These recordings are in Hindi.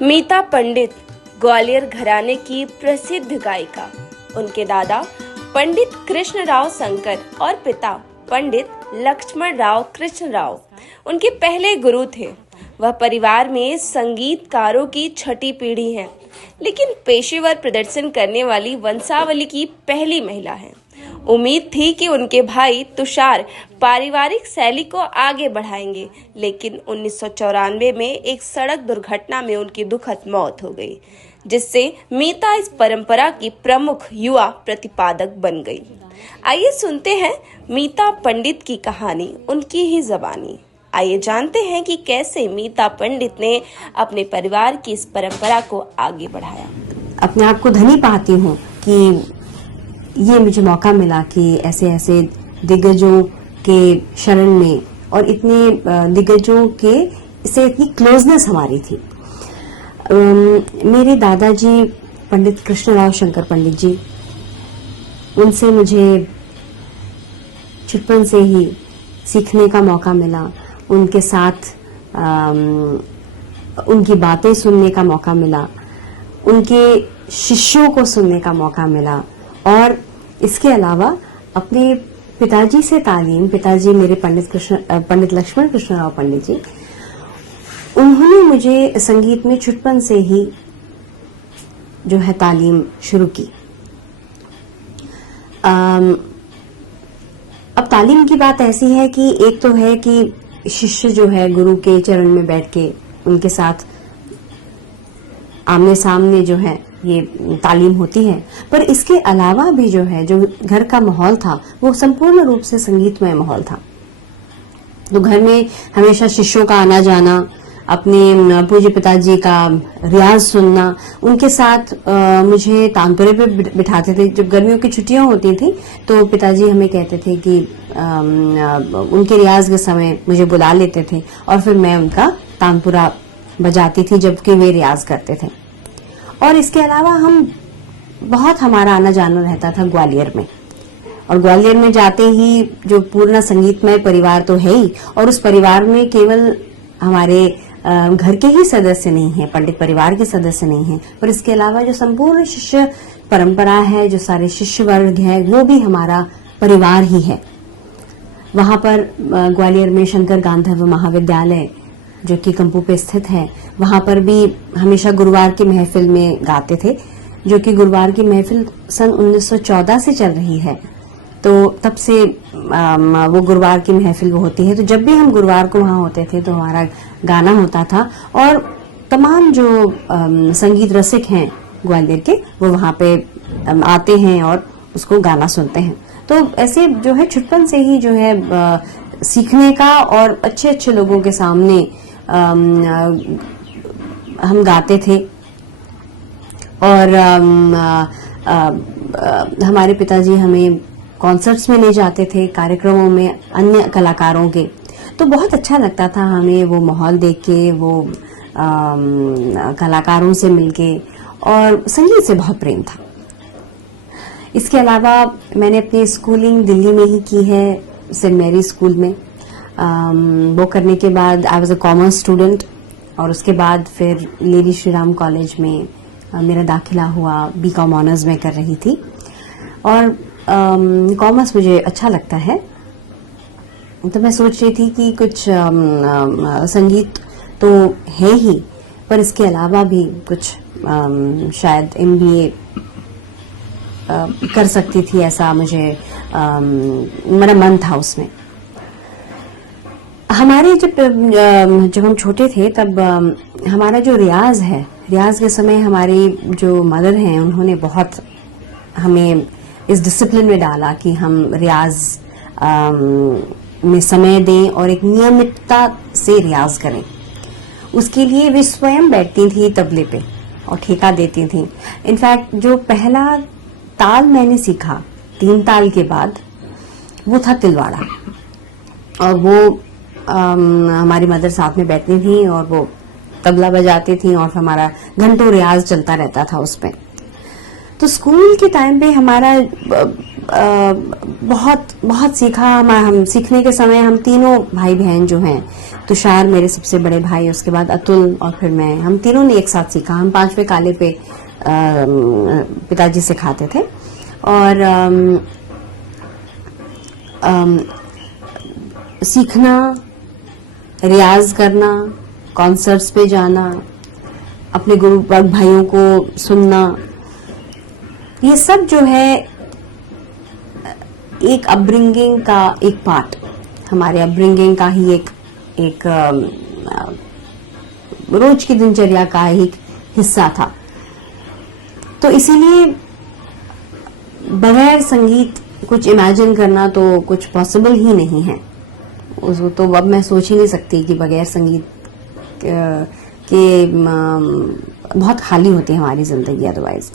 मीता पंडित ग्वालियर घराने की प्रसिद्ध गायिका। उनके दादा पंडित कृष्णराव शंकर और पिता पंडित लक्ष्मण राव कृष्ण राव उनके पहले गुरु थे। वह परिवार में संगीतकारों की छठी पीढ़ी है, लेकिन पेशेवर प्रदर्शन करने वाली वंशावली की पहली महिला है। उम्मीद थी कि उनके भाई तुषार पारिवारिक शैली को आगे बढ़ाएंगे, लेकिन 1994 में एक सड़क दुर्घटना में उनकी दुखद मौत हो गई, जिससे मीता इस परंपरा की प्रमुख युवा प्रतिपादक बन गई। आइए सुनते हैं मीता पंडित की कहानी उनकी ही जबानी। आइए जानते हैं कि कैसे मीता पंडित ने अपने परिवार की इस परंपरा को आगे बढ़ाया। अपने आप को धनी पाती हूँ कि ये मुझे मौका मिला कि ऐसे ऐसे दिग्गजों के शरण में, और इतने दिग्गजों के से इतनी क्लोजनेस हमारी थी। मेरे दादाजी पंडित कृष्णराव शंकर पंडित जी, उनसे मुझे बचपन से ही सीखने का मौका मिला। उनके साथ उनकी बातें सुनने का मौका मिला, उनके शिष्यों को सुनने का मौका मिला, और इसके अलावा अपने पिताजी से तालीम, पिताजी मेरे पंडित लक्ष्मण कृष्णराव पंडित जी, उन्होंने मुझे संगीत में बचपन से ही जो है तालीम शुरू की। अब तालीम की बात ऐसी है कि एक तो है कि शिष्य जो है गुरु के चरण में बैठ के उनके साथ आमने सामने जो है ये तालीम होती है, पर इसके अलावा भी जो है जो घर का माहौल था वो संपूर्ण रूप से संगीतमय माहौल था। तो घर में हमेशा शिष्यों का आना जाना, अपने पूज्य पिताजी का रियाज सुनना, उनके साथ मुझे तानपुरे पे बिठाते थे। जब गर्मियों की छुट्टियां होती थी तो पिताजी हमें कहते थे कि उनके रियाज के समय मुझे बुला लेते थे, और फिर मैं उनका तानपुरा बजाती थी जबकि वे रियाज करते थे। और इसके अलावा हमारा आना जाना रहता था ग्वालियर में, और ग्वालियर में जाते ही जो पूर्ण संगीतमय परिवार तो है ही, और उस परिवार में केवल हमारे घर के ही सदस्य नहीं है, पंडित परिवार के सदस्य नहीं है, पर इसके अलावा जो संपूर्ण शिष्य परंपरा है, जो सारे शिष्य वर्ग है, वो भी हमारा परिवार ही है। वहां पर ग्वालियर में शंकर गांधर्व महाविद्यालय जो कि कंपू पे स्थित है, वहां पर भी हमेशा गुरुवार की महफिल में गाते थे, जो कि गुरुवार की महफिल सन 1914 से चल रही है। तो तब से वो गुरुवार की महफिल वो होती है। तो जब भी हम गुरुवार को वहां होते थे तो हमारा गाना होता था, और तमाम जो संगीत रसिक हैं ग्वालियर के, वो वहां पे आते हैं और उसको गाना सुनते हैं। तो ऐसे जो है बचपन से ही जो है सीखने का, और अच्छे अच्छे लोगों के सामने हम गाते थे। और हमारे पिताजी हमें कॉन्सर्ट्स में ले जाते थे, कार्यक्रमों में अन्य कलाकारों के। तो बहुत अच्छा लगता था हमें वो माहौल देख के, वो कलाकारों से मिलके, और संगीत से बहुत प्रेम था। इसके अलावा मैंने अपनी स्कूलिंग दिल्ली में ही की है, सेंट मैरी स्कूल में। वो करने के बाद I was a commerce student, और उसके बाद फिर लेडी श्री राम कॉलेज में मेरा दाखिला हुआ। बीकॉम ऑनर्स में कर रही थी, और कॉमर्स मुझे अच्छा लगता है। तो मैं सोच रही थी कि कुछ संगीत तो है ही, पर इसके अलावा भी कुछ शायद MBA कर सकती थी, ऐसा मुझे मेरा मन था उसमें। हमारे जब हम छोटे थे तब हमारा जो रियाज है, रियाज के समय हमारी जो मदर हैं उन्होंने बहुत हमें इस डिसिप्लिन में डाला कि हम रियाज में समय दें और एक नियमितता से रियाज करें। उसके लिए वे स्वयं बैठती थी तबले पे और ठेका देती थी। इनफैक्ट जो पहला ताल मैंने सीखा 3 ताल के बाद, वो था तिलवाड़ा, और वो हमारी मदर साथ में बैठती थी और वो तबला बजाती थी, और हमारा घंटों रियाज चलता रहता था उसमें। तो स्कूल के टाइम पे हमारा बहुत सीखा। हम सीखने के समय हम तीनों भाई बहन जो हैं, तुषार मेरे सबसे बड़े भाई, उसके बाद अतुल और फिर मैं, हम तीनों ने एक साथ सीखा। हम 5वें काले पे पिताजी सिखाते थे। और सीखना, रियाज करना, कॉन्सर्ट्स पे जाना, अपने गुरु भाइयों को सुनना, ये सब जो है एक अपब्रिंगिंग का एक पार्ट, हमारे अपब्रिंगिंग का ही एक रोज की दिनचर्या का एक हिस्सा था। तो इसीलिए बगैर संगीत कुछ इमेजिन करना तो कुछ पॉसिबल ही नहीं है। उसको तो अब मैं सोच ही नहीं सकती कि बगैर संगीत के बहुत खाली होती है हमारी जिंदगी अदरवाइज।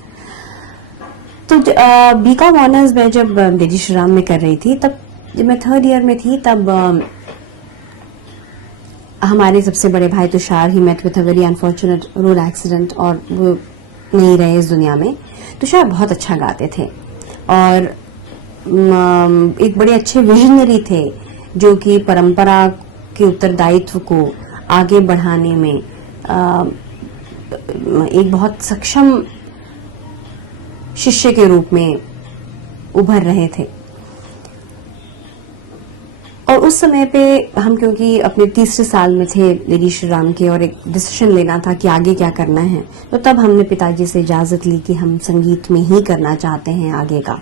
तो बीकॉम ऑनर्स में जब डीडी श्री राम में कर रही थी, तब जब मैं 3rd ईयर में थी, तब हमारे सबसे बड़े भाई तुषार ही met with a very unfortunate road accident, और वो नहीं रहे इस दुनिया में। तुषार बहुत अच्छा गाते थे और एक बड़े अच्छे विजनरी थे, जो कि परंपरा के उत्तरदायित्व को आगे बढ़ाने में एक बहुत सक्षम शिष्य के रूप में उभर रहे थे। और उस समय पे हम, क्योंकि अपने 3रे साल में थे डीडी श्री राम के, और एक डिसीजन लेना था कि आगे क्या करना है, तो तब हमने पिताजी से इजाजत ली कि हम संगीत में ही करना चाहते हैं आगे का।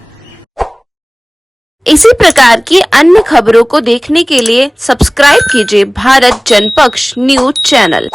इसी प्रकार की अन्य खबरों को देखने के लिए सब्सक्राइब कीजिए भारत जनपक्ष न्यूज चैनल।